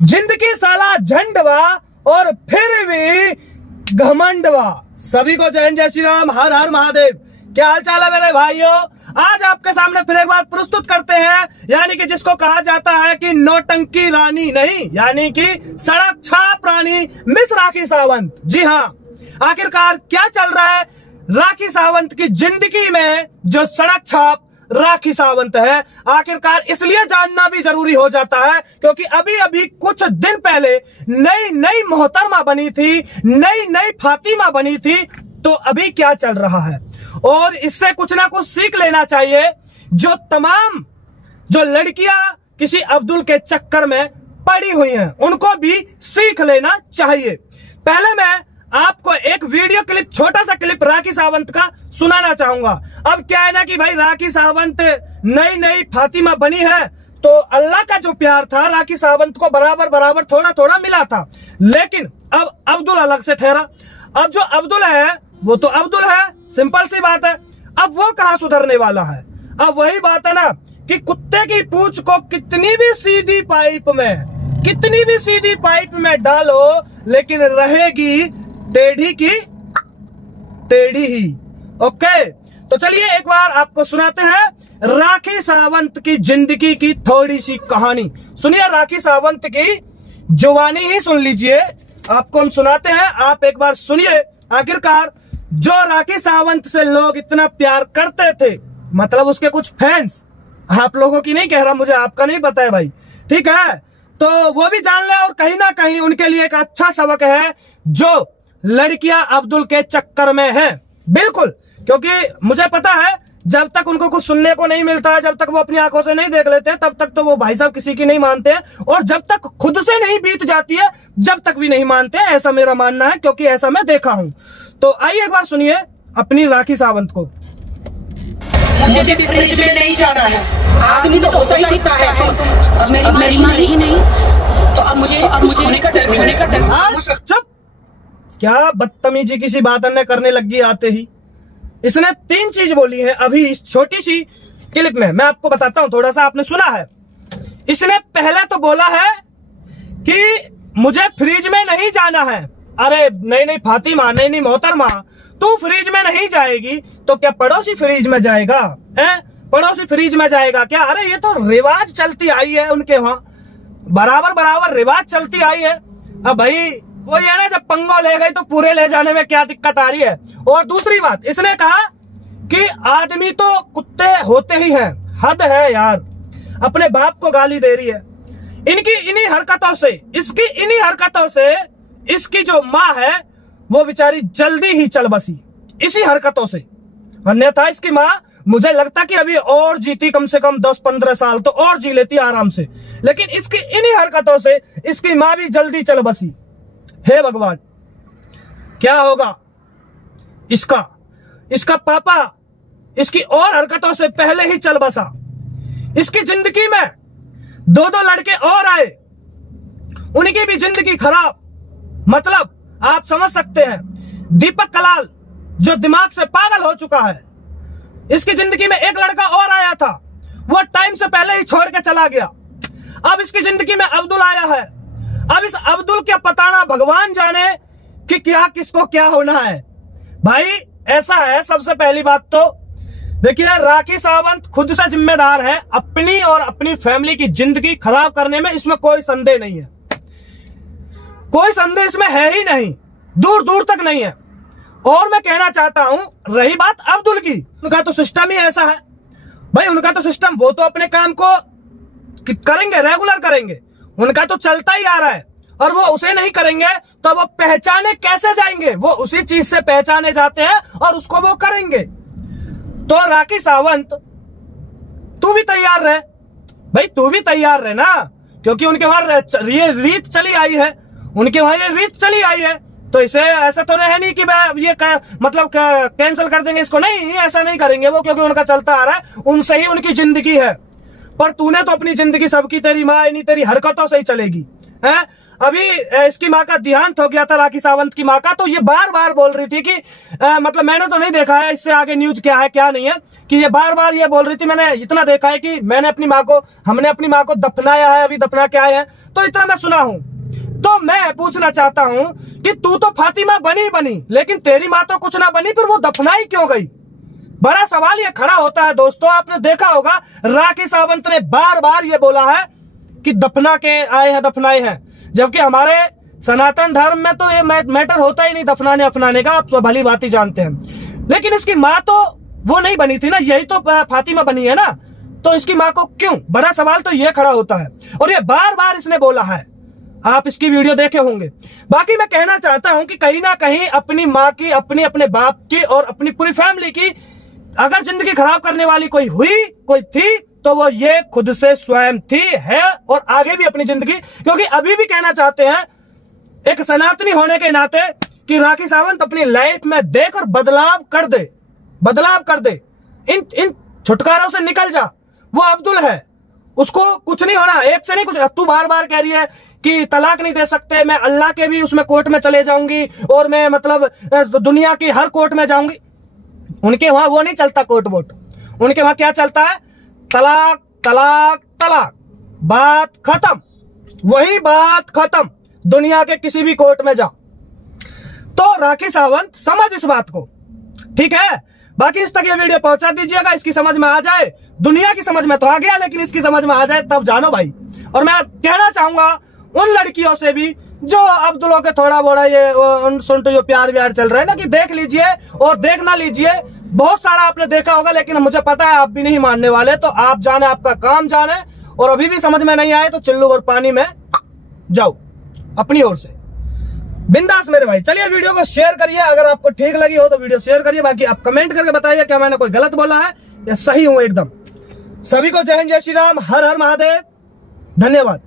जिंदगी साला झंडवा और फिर भी घमंडवा। सभी को जय जय श्री राम, हर हर महादेव। क्या हाल चाल है मेरे भाइयों? आज आपके सामने फिर एक बार प्रस्तुत करते हैं, यानी कि जिसको कहा जाता है कि नौटंकी रानी नहीं, यानी कि सड़क छाप रानी मिस राखी सावंत। जी हाँ, आखिरकार क्या चल रहा है राखी सावंत की जिंदगी में जो सड़क छाप राखी सावंत है, आखिरकार इसलिए जानना भी जरूरी हो जाता है क्योंकि अभी अभी कुछ दिन पहले नई नई मोहतरमा बनी थी, नई नई फातिमा बनी थी। तो अभी क्या चल रहा है और इससे कुछ ना कुछ सीख लेना चाहिए। जो लड़कियां किसी अब्दुल के चक्कर में पड़ी हुई हैं, उनको भी सीख लेना चाहिए। पहले मैं आपको एक वीडियो क्लिप, छोटा सा क्लिप राखी सावंत का सुनाना चाहूंगा। अब क्या है ना कि भाई राखी सावंत नई नई फातिमा बनी है, तो अल्लाह का जो प्यार था राखी सावंत को बराबर बराबर थोड़ा थोड़ा मिला था, लेकिन अब अब्दुल अलग से ठहरा। अब जो अब्दुल है वो तो अब्दुल है, सिंपल सी बात है। अब वो कहां सुधरने वाला है? अब वही बात है ना कि कुत्ते की पूंछ को कितनी भी सीधी पाइप में डालो, लेकिन रहेगी टेढ़ी की टेढ़ी ही। ओके, तो चलिए एक बार आपको सुनाते हैं राखी सावंत की जिंदगी की थोड़ी सी कहानी। सुनिए, राखी सावंत की जुबानी ही सुन लीजिए, आपको हम सुनाते हैं, आप एक बार सुनिए। आखिरकार जो राखी सावंत से लोग इतना प्यार करते थे, मतलब उसके कुछ फैंस, आप लोगों की नहीं कह रहा, मुझे आपका नहीं पता है भाई, ठीक है, तो वो भी जान ले। और कहीं ना कहीं उनके लिए एक अच्छा सबक है जो लड़कियां अब्दुल के चक्कर में हैं। बिल्कुल, क्योंकि मुझे पता है जब तक उनको कुछ सुनने को नहीं मिलता है, जब तक वो अपनी आंखों से नहीं देख लेते, तब तक तो वो भाई साहब किसी की नहीं मानते हैं, और जब तक खुद से नहीं बीत जाती है जब तक भी नहीं मानते हैं, ऐसा मेरा मानना है, क्योंकि ऐसा मैं देखा हूं। तो आइए एक बार सुनिए अपनी राखी सावंत को। मुझे भी फ्रिज में नहीं जाना है, आदमी तो होता ही है। अब मेरी माँ रही नहीं, तो अब मुझे कुछ होने का डर। चुप, क्या बदतमीजी किसी बात ने करने लगी आते ही। इसने 3 चीज बोली है अभी इस छोटी सी क्लिप में, मैं आपको बताता हूं, थोड़ा सा आपने सुना है। इसने पहले तो बोला है कि मुझे फ्रिज में नहीं जाना है। अरे नहीं नहीं फातिमा, नहीं नहीं मोहतरमा, तू फ्रिज में नहीं जाएगी तो क्या पड़ोसी फ्रिज में जाएगा? है पड़ोसी फ्रिज में जाएगा क्या? अरे ये तो रिवाज चलती आई है उनके वहां, बराबर बराबर रिवाज चलती आई है। अब भाई वो ये ना, जब पंगो ले गई तो पूरे ले जाने में क्या दिक्कत आ रही है? और दूसरी बात, इसने कहा कि आदमी तो कुत्ते होते ही हैं। हद है यार, अपने बाप को गाली दे रही है। इनकी इन्हीं हरकतों से, इसकी इन्हीं हरकतों से इसकी जो माँ है वो बेचारी जल्दी ही चल बसी, इसी हरकतों से। अन्यथा इसकी माँ, मुझे लगता कि अभी और जीती कम से कम 10-15 साल तो और जी लेती आराम से, लेकिन इसकी इन्हीं हरकतों से इसकी माँ भी जल्दी चल बसी। हे भगवान, क्या होगा इसका पापा इसकी और हरकतों से पहले ही चल बसा। इसकी जिंदगी में 2 लड़के और आए, उनकी भी जिंदगी खराब। मतलब आप समझ सकते हैं, दीपक कलाल जो दिमाग से पागल हो चुका है, इसकी जिंदगी में एक लड़का और आया था, वो टाइम से पहले ही छोड़ के चला गया। अब इसकी जिंदगी में अब्दुल आया है। अब इस अब्दुल क्या पता ना, भगवान जाने कि क्या किसको क्या होना है। भाई ऐसा है, सबसे पहली बात तो देखिए, राखी सावंत खुद से जिम्मेदार है अपनी और अपनी फैमिली की जिंदगी खराब करने में, इसमें कोई संदेह नहीं है, कोई संदेह इसमें है ही नहीं, दूर दूर तक नहीं है। और मैं कहना चाहता हूं, रही बात अब्दुल की, उनका तो सिस्टम ही ऐसा है भाई, उनका तो सिस्टम, वो तो अपने काम को करेंगे, रेगुलर करेंगे, उनका तो चलता ही आ रहा है, और वो उसे नहीं करेंगे तो वो पहचाने कैसे जाएंगे? वो उसी चीज से पहचाने जाते हैं और उसको वो करेंगे। तो राखी सावंत, तू भी तैयार रहे भाई, तू भी तैयार रहे ना, क्योंकि उनके वहां ये रीत चली आई है, उनके वहां ये रीत चली आई है, तो इसे ऐसा तो है नहीं कि ये मतलब कैंसिल कर देंगे इसको, नहीं, ऐसा नहीं करेंगे वो, क्योंकि उनका चलता आ रहा है, उनसे ही उनकी जिंदगी है। पर तूने तो अपनी जिंदगी सबकी, तेरी माँ नहीं, तेरी हरकतों से ही चलेगी, है। अभी इसकी माँ का देहांत हो गया था, राखी सावंत की माँ का, तो ये बार बार बोल रही थी कि मतलब मैंने तो नहीं देखा है इससे आगे न्यूज क्या है क्या नहीं है, कि ये बार बार ये बोल रही थी, मैंने इतना देखा है कि हमने अपनी माँ को दफनाया है, अभी दफना के आए हैं, तो इतना मैं सुना हूं। तो मैं पूछना चाहता हूं कि तू तो फातिमा बनी, लेकिन तेरी माँ तो कुछ ना बनी, फिर वो दफनाई क्यों गई? बड़ा सवाल ये खड़ा होता है दोस्तों। आपने देखा होगा राखी सावंत ने बार बार ये बोला है कि दफना के आए हैं, दफनाए हैं, जबकि हमारे सनातन धर्म में तो ये मैटर होता ही नहीं दफनाने अपनाने का, आप भली बात ही जानते हैं। लेकिन इसकी माँ तो वो नहीं बनी थी ना, यही तो फातिमा बनी है ना, तो इसकी माँ को क्यों? बड़ा सवाल तो ये खड़ा होता है, और ये बार बार इसने बोला है, आप इसकी वीडियो देखे होंगे। बाकी मैं कहना चाहता हूं कि कहीं ना कहीं अपनी माँ की, अपने बाप की और अपनी पूरी फैमिली की अगर जिंदगी खराब करने वाली कोई थी तो वो ये खुद से स्वयं थी, है, और आगे भी अपनी जिंदगी, क्योंकि अभी भी कहना चाहते हैं एक सनातनी होने के नाते कि राखी सावंत अपनी लाइफ में देख और बदलाव कर दे, इन छुटकारों से निकल जा। वो अब्दुल है, उसको कुछ नहीं होना, एक से नहीं कुछ। तू बार बार कह रही है कि तलाक नहीं दे सकते, मैं अल्लाह के भी उसमें कोर्ट में चले जाऊंगी, और मैं मतलब दुनिया की हर कोर्ट में जाऊंगी। उनके वहां वो नहीं चलता कोर्ट वोट, उनके वहां क्या चलता है? तलाक तलाक तलाक, बात खत्म, वही बात खत्म, दुनिया के किसी भी कोर्ट में जा। तो राखी सावंत समझ इस बात को, ठीक है? बाकी इस तक ये वीडियो पहुंचा दीजिएगा, इसकी समझ में आ जाए। दुनिया की समझ में तो आ गया, लेकिन इसकी समझ में आ जाए तब जानो भाई। और मैं कहना चाहूंगा उन लड़कियों से भी जो अब्दुल्ला के थोड़ा बड़ा ये सुनते जो प्यार व्यार चल रहा है ना, कि देख लीजिए और देख ना लीजिए, बहुत सारा आपने देखा होगा, लेकिन मुझे पता है आप भी नहीं मानने वाले, तो आप जाने, आपका काम जाने, और अभी भी समझ में नहीं आए तो चिल्लू और पानी में जाओ अपनी ओर से, बिंदास मेरे भाई। चलिए वीडियो को शेयर करिए, अगर आपको ठीक लगी हो तो वीडियो शेयर करिए। बाकी आप कमेंट करके बताइए क्या मैंने कोई गलत बोला है या सही हूं एकदम। सभी को जय हिंद, जय श्री राम, हर हर महादेव, धन्यवाद।